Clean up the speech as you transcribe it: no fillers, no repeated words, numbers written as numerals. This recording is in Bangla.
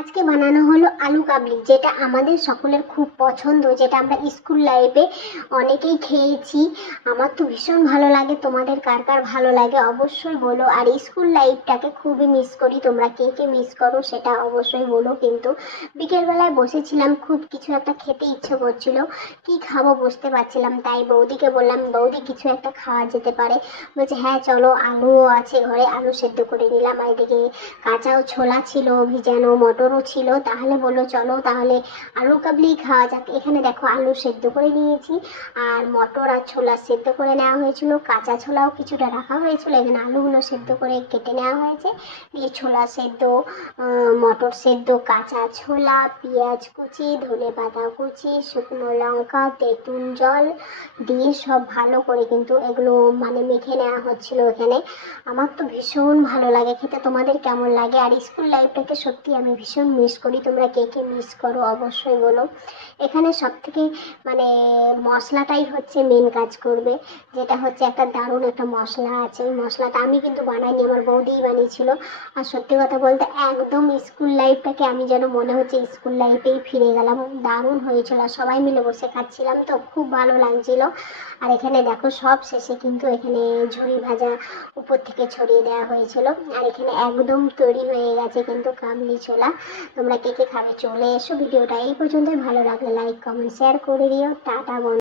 আজকে বানানো হলো আলু কাবলি, যেটা আমাদের সকলের খুব পছন্দ, যেটা আমরা স্কুল লাইফে অনেকেই খেয়েছি। আমার তো ভীষণ ভালো লাগে, তোমাদের কার কার ভালো লাগে অবশ্যই বলো। আর স্কুল লাইফটাকে খুবই মিস করি, তোমরা কে কে মিস করো সেটা অবশ্যই বলো। কিন্তু বিকেলবেলায় বসেছিলাম, খুব কিছু একটা খেতে ইচ্ছে করছিল, কি খাবো বুঝতে পারছিলাম, তাই বৌদিকে বললাম বৌদি কিছু একটা খাওয়া যেতে পারে। বলছে হ্যাঁ চলো, আলুও আছে ঘরে, আলু সেদ্ধ করে নিলাম। আর এদিকে কাঁচাও ছোলা ছিল ভিজানো, মটরও ছিল। তাহলে বললো চলো তাহলে আলু কাবলি খাওয়া যাক। এখানে দেখো আলু সেদ্ধ করে নিয়েছি, আর মটর আর ছোলা সেদ্ধ করে নেওয়া হয়েছিল, কাঁচা ছোলাও কিছুটা রাখা হয়েছিল। এখানে আলুগুলো সেদ্ধ করে কেটে নেওয়া হয়েছে, দিয়ে ছোলা সেদ্ধ, মটর সেদ্ধ, কাঁচা ছোলা, পেঁয়াজ কুচি, ধনে পাতা কুচি, শুকনো লঙ্কা, তেঁতুল জল দিয়ে সব ভালো করে কিন্তু এগুলো মানে মেখে নেওয়া হচ্ছিল এখানে। আমার তো ভীষণ ভালো লাগে খেতে, তোমাদের কেমন লাগে? আর স্কুল লাইফটাকে সত্যি আমি ভীষণ মিস করি, তোমরা কে কে মিস করো অবশ্যই বলো। এখানে সব থেকে মানে মশলাটাই হচ্ছে মেন কাজ করবে, যেটা হচ্ছে একটা দারুণ একটা মশলা আছে। ওই মশলাটা আমি কিন্তু বানাইনি, আমার বৌদিই বানিয়েছিল। আর সত্যি কথা বলতে একদম স্কুল লাইফটাকে আমি যেন মনে হচ্ছে স্কুল লাইফেই ফিরে গেলাম, দারুণ হয়েছিল। আর সবাই মিলে বসে খাচ্ছিলাম তো খুব ভালো লাগছিল। আর এখানে দেখো সব শেষে কিন্তু এখানে ঝুরি ভাজা উপর থেকে ছড়িয়ে দেওয়া হয়েছিল। আর এখানে একদম তৈরি হয়ে গেছে কিন্তু কাবলি ছোলা। তোমরা কে কে খাবে চলে এসো। ভিডিওটা এই পর্যন্তই, ভালো লাগলে লাইক কমেন্ট শেয়ার করে দিও। টাটা বন্ধু।